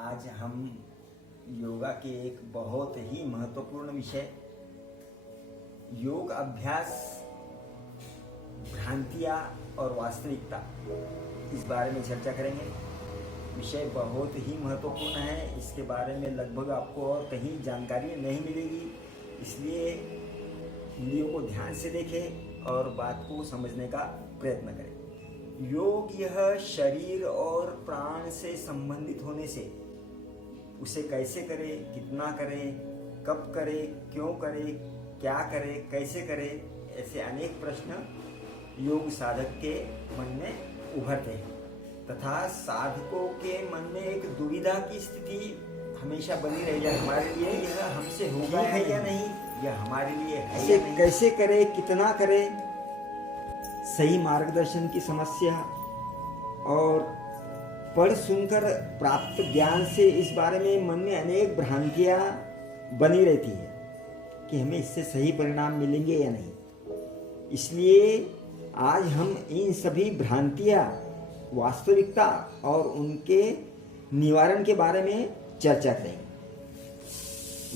आज हम योगा के एक बहुत ही महत्वपूर्ण विषय योग अभ्यास, भ्रांतियाँ और वास्तविकता, इस बारे में चर्चा करेंगे। विषय बहुत ही महत्वपूर्ण है। इसके बारे में लगभग आपको और कहीं जानकारी नहीं मिलेगी, इसलिए वीडियो को ध्यान से देखें और बात को समझने का प्रयत्न करें। योग यह शरीर और प्राण से संबंधित होने से उसे कैसे करें, कितना करें, कब करें, क्यों करें, क्या करें, कैसे करें, ऐसे अनेक प्रश्न योग साधक के मन में उभरते हैं तथा साधकों के मन में एक दुविधा की स्थिति हमेशा बनी रही है। हमारे लिए यह हमसे होगा है या नहीं, यह हमारे लिए है या नहीं, कैसे करें, कितना करें, सही मार्गदर्शन की समस्या और पढ़ सुनकर प्राप्त ज्ञान से इस बारे में मन में अनेक भ्रांतियां बनी रहती है कि हमें इससे सही परिणाम मिलेंगे या नहीं। इसलिए आज हम इन सभी भ्रांतियां, वास्तविकता और उनके निवारण के बारे में चर्चा करेंगे।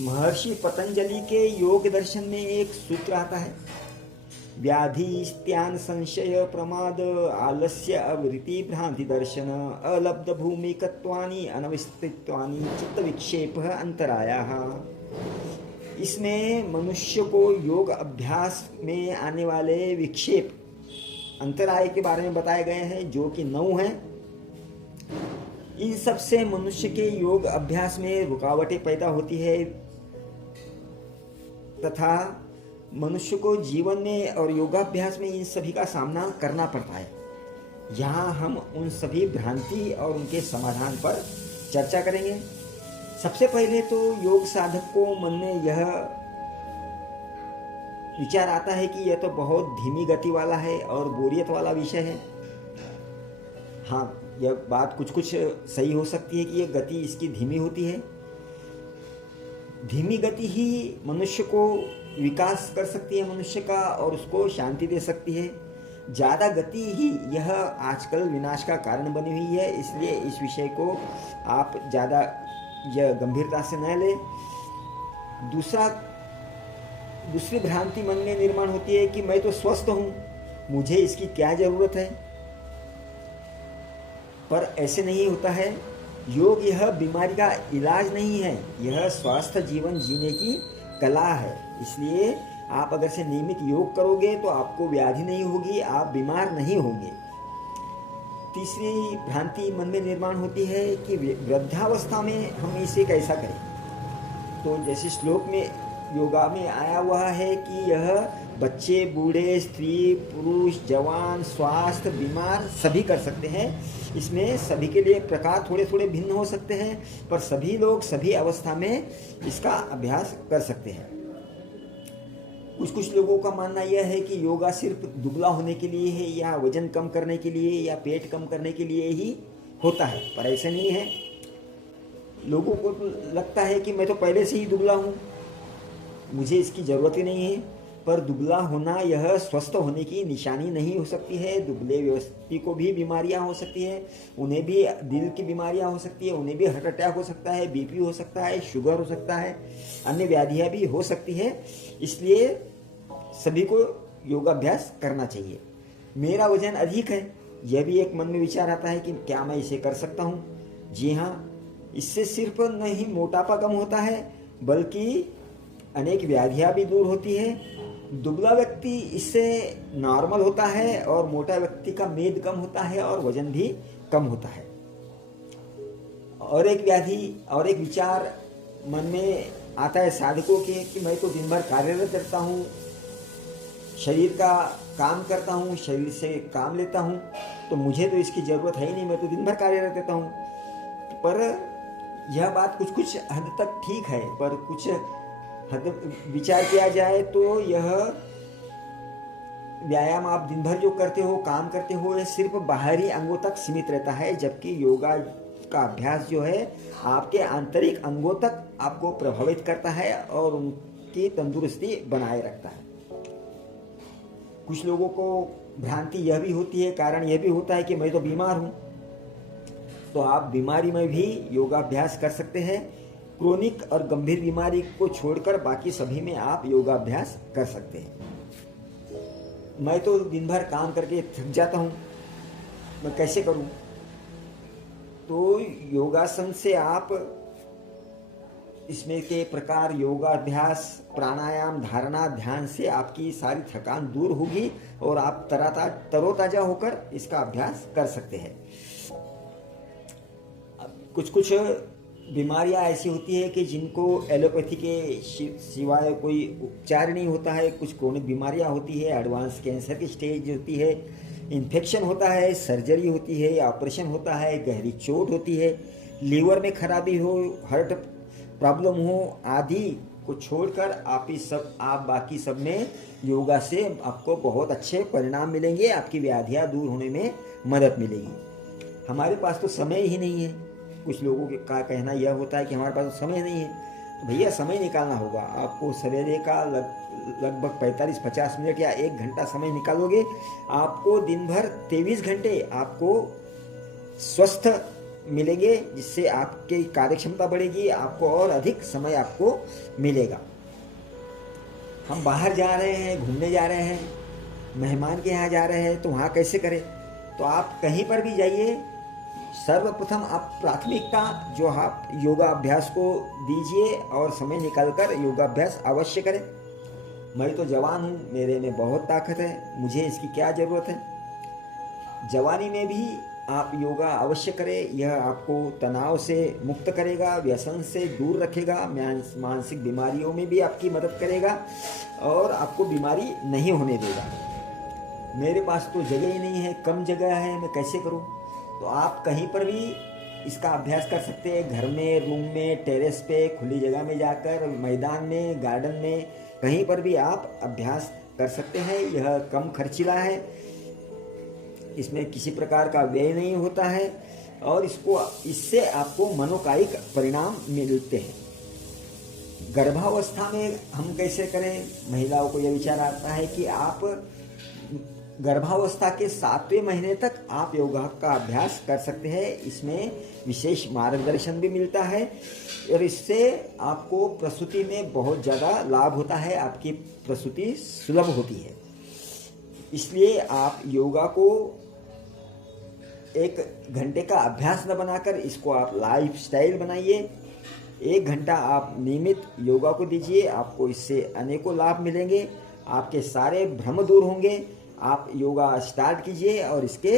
महर्षि पतंजलि के योग दर्शन में एक सूत्र आता है, व्याधि स्त्यान संशय प्रमाद आलस्य अवृत्ति भ्रांति दर्शन अलब्ध भूमिकत्वानि अनवस्थित्वानि चित्त विक्षेप अंतरायाः। इसमें मनुष्य को योग अभ्यास में आने वाले विक्षेप, अंतराय के बारे में बताए गए हैं, जो कि 9 हैं। इन सब से मनुष्य के योग अभ्यास में रुकावटें पैदा होती है तथा मनुष्य को जीवन में और योगाभ्यास में इन सभी का सामना करना पड़ता है। यहाँ हम उन सभी भ्रांति और उनके समाधान पर चर्चा करेंगे। सबसे पहले तो योग साधक को मन में यह विचार आता है कि यह तो बहुत धीमी गति वाला है और बोरियत वाला विषय है। हाँ, यह बात कुछ सही हो सकती है कि यह गति इसकी धीमी होती है। धीमी गति ही मनुष्य को विकास कर सकती है मनुष्य का और उसको शांति दे सकती है। ज़्यादा गति ही यह आजकल विनाश का कारण बनी हुई है, इसलिए इस विषय को आप ज़्यादा यह गंभीरता से न लें। दूसरी भ्रांति मन में निर्माण होती है कि मैं तो स्वस्थ हूँ, मुझे इसकी क्या ज़रूरत है। पर ऐसे नहीं होता है। योग यह बीमारी का इलाज नहीं है, यह स्वस्थ जीवन जीने की कला है। इसलिए आप अगर से नियमित योग करोगे तो आपको व्याधि नहीं होगी, आप बीमार नहीं होंगे। तीसरी भ्रांति मन में निर्माण होती है कि वृद्धावस्था में हम इसे कैसा करें। तो जैसे श्लोक में योगा में आया हुआ है कि यह बच्चे, बूढ़े, स्त्री, पुरुष, जवान, स्वास्थ्य, बीमार सभी कर सकते हैं। इसमें सभी के लिए प्रकार थोड़े थोड़े भिन्न हो सकते हैं, पर सभी लोग सभी अवस्था में इसका अभ्यास कर सकते हैं। कुछ लोगों का मानना यह है कि योगा सिर्फ दुबला होने के लिए है या वजन कम करने के लिए या पेट कम करने के लिए ही होता है, पर ऐसा नहीं है। लोगों को लगता है कि मैं तो पहले से ही दुबला हूँ, मुझे इसकी ज़रूरत ही नहीं है। पर दुबला होना यह स्वस्थ होने की निशानी नहीं हो सकती है। दुबले व्यक्ति को भी बीमारियां हो सकती है, उन्हें भी दिल की बीमारियां हो सकती है, उन्हें भी हार्ट अटैक हो सकता है, बीपी हो सकता है, शुगर हो सकता है, अन्य व्याधियां भी हो सकती है। इसलिए सभी को योगाभ्यास करना चाहिए। मेरा वजन अधिक है, यह भी एक मन में विचार आता है कि क्या मैं इसे कर सकता हूँ। जी हाँ, इससे सिर्फ नहीं मोटापा कम होता है बल्कि अनेक व्याधियां भी दूर होती है। दुबला व्यक्ति इससे नॉर्मल होता है और मोटा व्यक्ति का मेद कम होता है और वजन भी कम होता है। और एक व्याधि और एक विचार मन में आता है साधकों के कि मैं तो दिन भर कार्यरत रहता हूँ, शरीर का काम करता हूँ, शरीर से काम लेता हूँ, तो मुझे तो इसकी ज़रूरत है ही नहीं, मैं तो दिन भर कार्यरत रहता हूँ। पर यह बात कुछ हद तक ठीक है, पर कुछ विचार किया जाए तो यह व्यायाम आप दिन भर जो करते हो, काम करते हो, यह सिर्फ बाहरी अंगों तक सीमित रहता है, जबकि योगा का अभ्यास जो है आपके आंतरिक अंगों तक आपको प्रभावित करता है और उनकी तंदुरुस्ती बनाए रखता है। कुछ लोगों को भ्रांति यह भी होती है, कारण यह भी होता है कि मैं तो बीमार हूँ, तो आप बीमारी में भी योगाभ्यास कर सकते हैं। क्रोनिक और गंभीर बीमारी को छोड़कर बाकी सभी में आप योगाभ्यास कर सकते हैं। मैं तो दिन भर काम करके थक जाता हूँ, मैं कैसे करूँ? तो योगासन से आप इसमें के प्रकार योगाभ्यास, प्राणायाम, धारणा, ध्यान से आपकी सारी थकान दूर होगी और आप तरोताजा होकर इसका अभ्यास कर सकते हैं। कुछ कुछ बीमारियां ऐसी होती है कि जिनको एलोपैथी के सिवाय कोई उपचार नहीं होता है। कुछ क्रोनिक बीमारियां होती है, एडवांस कैंसर की स्टेज होती है, इन्फेक्शन होता है, सर्जरी होती है, ऑपरेशन होता है, गहरी चोट होती है, लीवर में खराबी हो, हार्ट प्रॉब्लम हो आदि को छोड़कर आप बाकी सब में योगा से आपको बहुत अच्छे परिणाम मिलेंगे, आपकी व्याधियां दूर होने में मदद मिलेगी। हमारे पास तो समय ही नहीं है। कुछ लोगों का कहना यह होता है कि हमारे पास तो समय नहीं है। तो भैया समय निकालना होगा आपको। सवेरे का लगभग 45-50 मिनट या 1 घंटा समय निकालोगे, आपको दिन भर 23 घंटे आपको स्वस्थ मिलेंगे, जिससे आपकी कार्य क्षमता बढ़ेगी, आपको और अधिक समय आपको मिलेगा। हम बाहर जा रहे हैं, घूमने जा रहे हैं, मेहमान के यहाँ जा रहे हैं, तो वहाँ कैसे करें? तो आप कहीं पर भी जाइए, सर्वप्रथम आप प्राथमिकता जो आप योगा अभ्यास को दीजिए और समय निकालकर योगाभ्यास अवश्य करें। मैं तो जवान हूँ, मेरे में बहुत ताकत है, मुझे इसकी क्या ज़रूरत है? जवानी में भी आप योगा अवश्य करें। यह आपको तनाव से मुक्त करेगा, व्यसन से दूर रखेगा, मानसिक बीमारियों में भी आपकी मदद करेगा और आपको बीमारी नहीं होने देगा। मेरे पास तो जगह ही नहीं है, कम जगह है, मैं कैसे करूं? तो आप कहीं पर भी इसका अभ्यास कर सकते हैं। घर में, रूम में, टेरेस पे, खुली जगह में जाकर, मैदान में, गार्डन में, कहीं पर भी आप अभ्यास कर सकते हैं। यह कम खर्चीला है, इसमें किसी प्रकार का व्यय नहीं होता है और इससे आपको मनोकायिक परिणाम मिलते हैं। गर्भावस्था में हम कैसे करें? महिलाओं को यह विचार आता है कि आप गर्भावस्था के 7वें महीने तक आप योगा का अभ्यास कर सकते हैं। इसमें विशेष मार्गदर्शन भी मिलता है और इससे आपको प्रसूति में बहुत ज़्यादा लाभ होता है, आपकी प्रसूति सुलभ होती है। इसलिए आप योगा को 1 घंटे का अभ्यास न बनाकर इसको आप लाइफ स्टाइल बनाइए। 1 घंटा आप नियमित योगा को दीजिए, आपको इससे अनेकों लाभ मिलेंगे, आपके सारे भ्रम दूर होंगे। आप योगा स्टार्ट कीजिए और इसके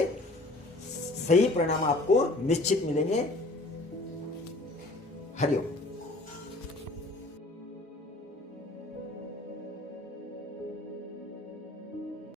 सही परिणाम आपको निश्चित मिलेंगे। हरिओम।